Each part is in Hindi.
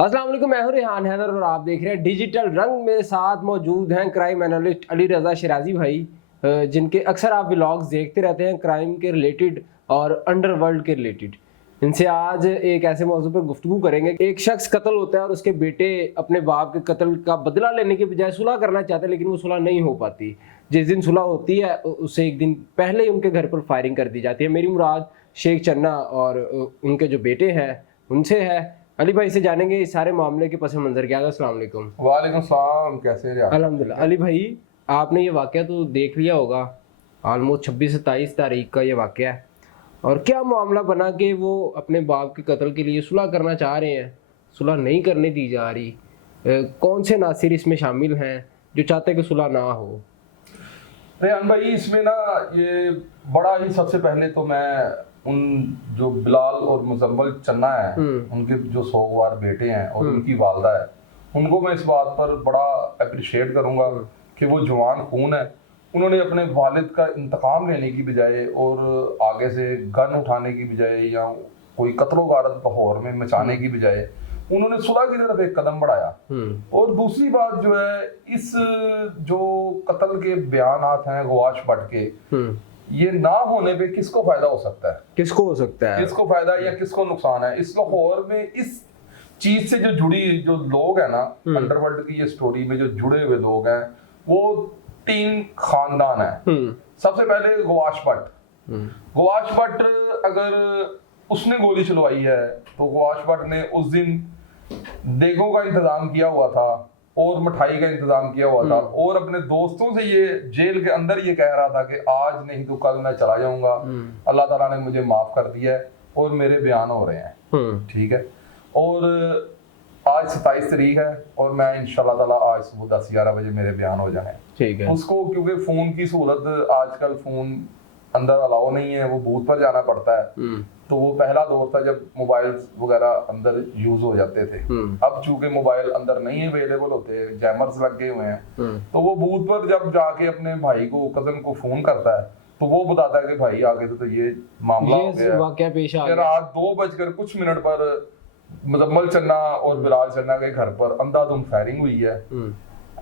अस्सलाम वालेकुम, मैं हूं रेहान हैदर और आप देख रहे हैं डिजिटल रंग। मेरे साथ मौजूद हैं क्राइम एनालिस्ट अली रज़ा शिराजी भाई, जिनके अक्सर आप व्लॉग्स देखते रहते हैं क्राइम के रिलेटेड और अंडरवर्ल्ड के रिलेटेड। इनसे आज एक ऐसे मौजू पर गुफ्तगू करेंगे। एक शख्स कत्ल होता है और उसके बेटे अपने बाप के कत्ल का बदला लेने के बजाय सुलह करना चाहते हैं, लेकिन वो सुलह नहीं हो पाती। जिस दिन सुलह होती है उससे एक दिन पहले ही उनके घर पर फायरिंग कर दी जाती है। मेरी मुराद शेख चन्ना और उनके जो बेटे हैं उनसे है। अली भाई से जानेंगे इस सारे मामले के पस मंजर क्या है। अस्सलाम वालेकुम। वालेकुम सलाम, कैसे हैं? अल्हम्दुलिल्लाह। अली भाई, आपने ये वाक़या तो देख लिया होगा, ऑलमोस्ट 26 से 23 तारीख का ये वाक़या है। और क्या मामला बना कि वो अपने बाप के कत्ल के लिए सुलह करना चाह रहे हैं, सुलह नहीं करने दी जा रही। कौन से नासिर इसमें शामिल हैं जो चाहते हैं कि सुलह ना हो? रेहान भाई, इसमें ना ये बड़ा ही, सबसे पहले तो मैं उन जो बिलाल और मुजम्मल चन्ना है, उनके जो सोगवार बेटे हैं और उनकी वालदा है, उनको मैं इस बात पर बड़ा अप्रिशिएट करूंगा कि वो जवान खून है। उन्होंने अपने वालिद का इंतकाम लेने की बजाय और आगे से गन उठाने की बजाय या कोई कत्लो गारत लाहौर में मचाने की बजाय उन्होंने सुलह की तरफ एक कदम बढ़ाया। और दूसरी बात जो है, इस जो कत्ल के बयानात हैं गवाश भट्ट के, ये ना होने पे किसको फायदा हो सकता है? किसको हो सकता है? किसको फायदा या किसको नुकसान है? इस लाहौर में इस चीज से जो जुड़ी जो लोग हैं ना, अंडरवर्ल्ड की ये स्टोरी में जो जुड़े हुए लोग हैं, वो 3 खानदान है। सबसे पहले गवाश भट्ट। गवाश भट्ट, अगर उसने गोली चलवाई है तो गवाश भट्ट ने उस दिन देगों का इंतजाम किया हुआ था और मिठाई का इंतजाम किया हुआ था और अपने दोस्तों से ये जेल के अंदर ये कह रहा था कि आज नहीं तो कल मैं चला जाऊंगा, अल्लाह ताला ने मुझे माफ कर दिया है और मेरे बयान हो रहे हैं। ठीक है। और आज 27 तारीख है और मैं इंशाल्लाह ताला आज सुबह 10-11 बजे मेरे बयान हो जाए। ठीक है। उसको क्योंकि फोन की सहूलत, आजकल फोन अंदर अलाउ नहीं है, वो बूथ पर जाना पड़ता है। तो वो पहला दौर था जब मोबाइल वगैरह अंदर यूज हो जाते थे। अब चूंकि मोबाइल अंदर नहीं अवेलेबल होते, जैमर्स लगे हुए हैं, तो वो बूथ पर जब जाके अपने भाई को, कजन को फोन करता है तो वो बताता है कि भाई आगे से तो ये मामला हो गया, वाकया पेश आ गया। रात 2:00 पर मुजम्मल चन्ना और बिलाल चन्ना के घर पर अंधाधुंध फायरिंग हुई है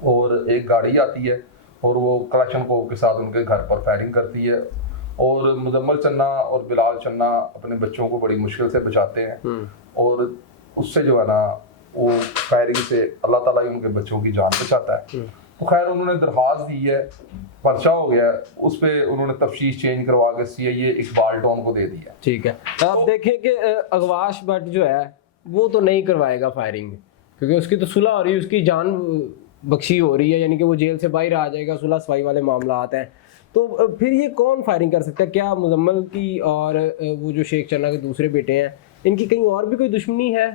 और एक गाड़ी आती है और वो कलेक्शनकोव के साथ उनके घर पर फायरिंग करती है और मुजम्मल चन्ना और बिलाल चन्ना अपने बच्चों को बड़ी मुश्किल से बचाते हैं और उससे जो है ना, वो फायरिंग से अल्लाह ताला ही उनके बच्चों की जान बचाता है। तो खैर उन्होंने दरख्वास्त दी है, पर्चा हो गया, उस पर उन्होंने तफ्तीश चेंज करवा के CIA इकबाल टॉन को दे दिया। ठीक है। अब देखें कि अगवाश भट्ट जो है वो तो नहीं करवाएगा फायरिंग, क्योंकि उसकी तो सुलह हो रही है, उसकी जान बख्शी हो रही है, यानी कि वो जेल से बाहर आ जाएगा, सुलह सफाई वाले मामला आते हैं। तो फिर ये कौन फायरिंग कर सकता है? क्या मुजम्मल की और वो जो शेख चन्ना के दूसरे बेटे हैं, इनकी कहीं और भी कोई दुश्मनी है?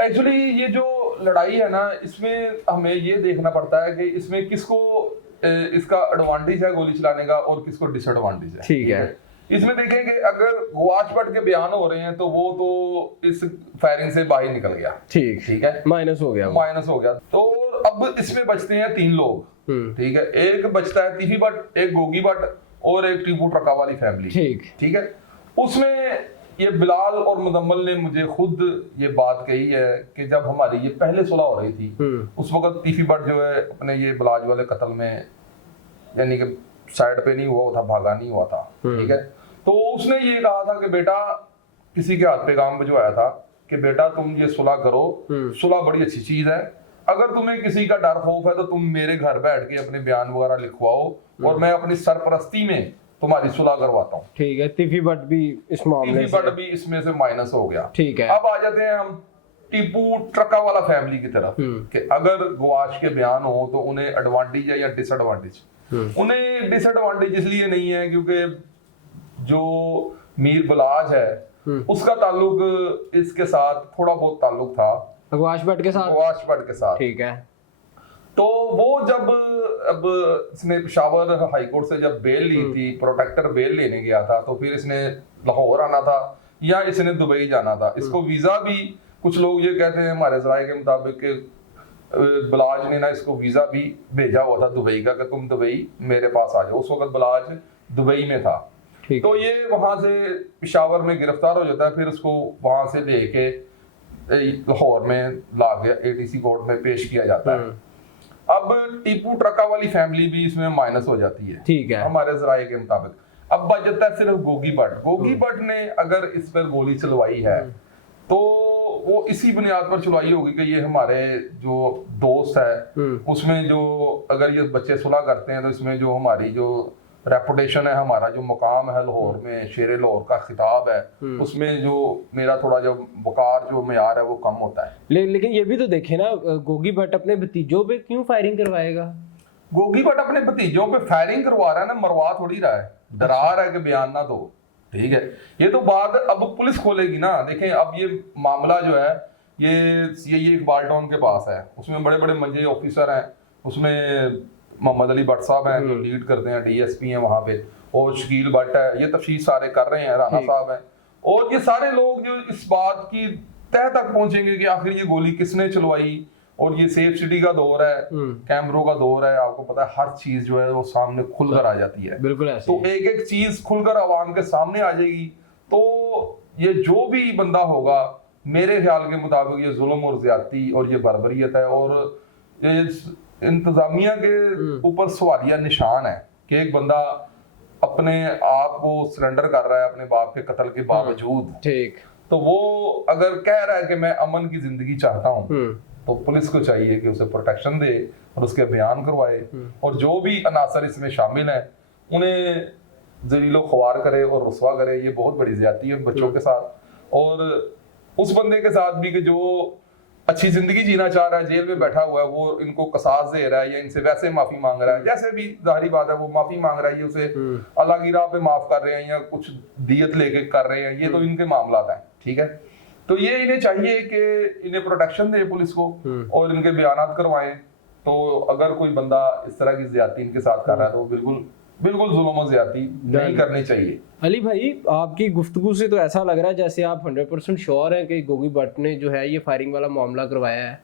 एक्चुअली ये जो लड़ाई है ना, इसमें हमें ये देखना पड़ता है कि इसमें किसको इसका एडवांटेज है गोली चलाने का और किसको डिसएडवांटेज है। ठीक है। इसमें देखें कि अगर गवाश भट्ट के बयान हो रहे हैं तो वो तो इस फायरिंग से बाहर निकल गया। ठीक है, माइनस हो गया। तो अब इसमें बचते हैं 3 लोग। ठीक है। एक बचता है तीफी भट्ट, एक गोगी भट्ट और एक टीपू ट्रका वाली फैमिली। ठीक है। उसमें ये बिलाल और मुजम्मल ने मुझे खुद ये बात कही है कि जब हमारी ये पहले सुलह हो रही थी, उस वक्त तीफी भट्ट जो है अपने ये बिलाज वाले कत्ल में, यानी कि साइड पे नहीं हुआ था, भागा नहीं हुआ था। ठीक है। तो उसने ये कहा था कि बेटा, किसी के हाथ पैगाम भिजवाया था कि बेटा तुम ये सुलह करो, सुलह बड़ी अच्छी चीज है, अगर तुम्हें किसी का डर खौफ है तो तुम मेरे घर बैठ के अपने बयान वगैरह लिखवाओ और मैं अपनी सरपरस्ती में तुम्हारी सुलह करवाता हूँ। ठीक है। तीफी भट्ट भी इस मामले तीफी भट्ट भी इसमें से माइनस हो गया। ठीक है। अब आ जाते हैं हम टीपू ट्रका वाला फैमिली की तरफ कि अगर गवाश के बयान हो तो उन्हें एडवांटेज है या डिसएडवांटेज? उन्हें डिसएडवांटेज इसलिए नहीं है क्योंकि जो मीर बिलाज है उसका ताल्लुक इसके साथ थोड़ा बहुत ताल्लुक था, गवाश भट्ट के साथ। ठीक है। तो वो जब अब इसने पेशावर हाई कोर्ट से जब बेल ली थी, प्रोटेक्टर बेल लेने गया था, तो फिर इसने लाहौर आना था या इसने दुबई जाना था। इसको वीजा भी, कुछ लोग ये कहते हैं हमारे ज़राए के मुताबिक कि बिलाज ने ना इसको वीजा भी भेजा हुआ था दुबई का कि तुम दुबई मेरे पास आ जाओ। उस वक्त बिलाज दुबई में था। तो ये वहां से पेशावर में गिरफ्तार हो जाता है, फिर उसको वहां से लेके लाहौर में ला गया एटीसी कोर्ट में पेश किया जाता है। अब टीपू ट्रका वाली फैमिली भी इसमें माइनस हो जाती है, ठीक है, हमारे जराये के मुताबिक। अब बचता है सिर्फ गोगी भट्ट। गोगी भट्ट ने अगर इस पर गोली चलवाई है तो वो इसी बुनियाद पर चलवाई होगी कि ये हमारे जो दोस्त है उसमें जो अगर ये बच्चे सुलह करते हैं तो इसमें जो हमारी जो रेपुटेशन है, हमारा जो मुकाम है लाहौर में, शेर लाहौर का खिताब है, उसमें जो मेरा थोड़ा जो वकार जो मेयार है वो कम होता है। लेकिन ये भी तो देखे ना, गोगी भट्ट अपने भतीजों पे क्यों फायरिंग करवाएगा? गोगी भट्ट अपने भतीजों पे फायरिंग करवा रहा है ना, मरवा थोड़ी रहा है, डरा रहा है कि बयान ना दो, ठीक है। ये तो बात अब पुलिस खोलेगी ना। देखें अब ये मामला जो है ये इकबाल टाउन के पास है, उसमें बड़े बड़े मंजे ऑफिसर हैं, उसमें मोहम्मद अली भट्ट साहब हैं जो लीड करते हैं, डीएसपी हैं वहां पे, और शकील भट्ट है, ये तफ्तीश सारे कर रहे हैं, राणा साहब हैं, और ये सारे लोग जो इस बात की तह तक पहुंचेंगे कि आखिर ये गोली किसने चलवाई। और ये सेफ सिटी का दौर है, कैमरों का दौर है, आपको पता है हर चीज जो है वो सामने खुलकर आ जाती है, बिल्कुल ऐसे। तो एक एक चीज खुलकर आवाम के सामने आ जाएगी, तो ये जो भी बंदा होगा मेरे ख्याल के मुताबिक ये जुल्म और ज्यादती और ये बर्बरियत है, और ये इंतजामिया के ऊपर सवालिया निशान है कि एक बंदा अपने आप को सरेंडर कर रहा है अपने बाप के कत्ल के बावजूद, ठीक, तो वो अगर कह रहा है कि मैं अमन की जिंदगी चाहता हूँ तो पुलिस को चाहिए कि उसे प्रोटेक्शन दे और उसके बयान करवाए, और जो भी अनासर इसमें शामिल हैं उन्हें जलीलो ख्वार करे और रुसवा करे। ये बहुत बड़ी ज्यादती है बच्चों के साथ, और उस बंदे के साथ भी कि जो अच्छी जिंदगी जीना चाह रहा है, जेल में बैठा हुआ है, वो इनको कसास दे रहा है या इनसे वैसे माफी मांग रहा है, जैसे भी जाहिर बात है वो माफी मांग रहा है, ये उसे अल्लाह की राह पे माफ कर रहे हैं या कुछ दियत लेके कर रहे हैं, ये तो इनके मामला है, ठीक है। तो ये इन्हें चाहिए कि इन्हें प्रोटेक्शन दे पुलिस को और इनके बयानात करवाएं। तो अगर कोई बंदा इस तरह की ज्यादती इनके साथ कर रहा है तो बिल्कुल जुल्म और ज्यादती नहीं करनी चाहिए। अली भाई, आपकी गुफ्तगू से तो ऐसा लग रहा है जैसे आप 100% श्योर हैं कि गोगी भट्ट ने जो है ये फायरिंग वाला मामला करवाया है।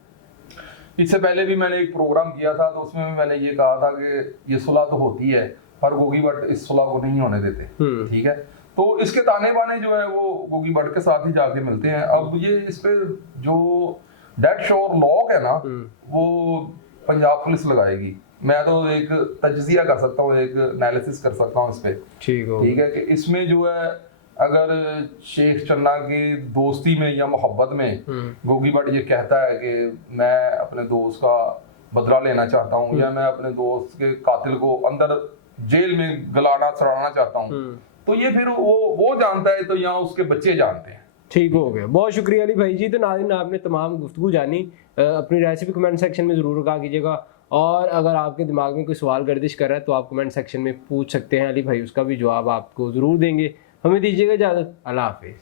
इससे पहले भी मैंने एक प्रोग्राम किया था तो उसमें भी मैंने ये कहा था कि ये सुलह तो होती है पर गोगी भट्ट इस सुलह को नहीं होने देते, ठीक है। तो इसके ताने बाने जो है वो गोगी भट्ट के साथ ही जाके मिलते हैं। अब ये इस पे जो डेड श्योर लॉक है ना वो पंजाब पुलिस लगाएगी। मैं तो एक तज्जिया कर सकता हूँ, एक एनालिसिस कर सकता हूँ इस पे, ठीक है, कि इसमें जो है अगर शेख चन्ना की दोस्ती में या मोहब्बत में गोगी भट्ट ये कहता है कि मैं अपने दोस्त का बदला लेना चाहता हूँ या मैं अपने दोस्त के कातिल को अंदर जेल में गलाना सड़ाना चाहता हूँ, तो ये फिर वो जानता है, तो यहाँ उसके बच्चे जानते हैं। ठीक हो गया, बहुत शुक्रिया अली भाई जी। तो नाज़रीन, आपने तमाम गुफ्तगू जानी, अपनी रेसिपी कमेंट सेक्शन में ज़रूर रखा कीजिएगा, और अगर आपके दिमाग में कोई सवाल गर्दिश कर रहा है तो आप कमेंट सेक्शन में पूछ सकते हैं, अली भाई उसका भी जवाब आपको ज़रूर देंगे। हमें दीजिएगा इजाज़त, अल्लाह हाफिज़।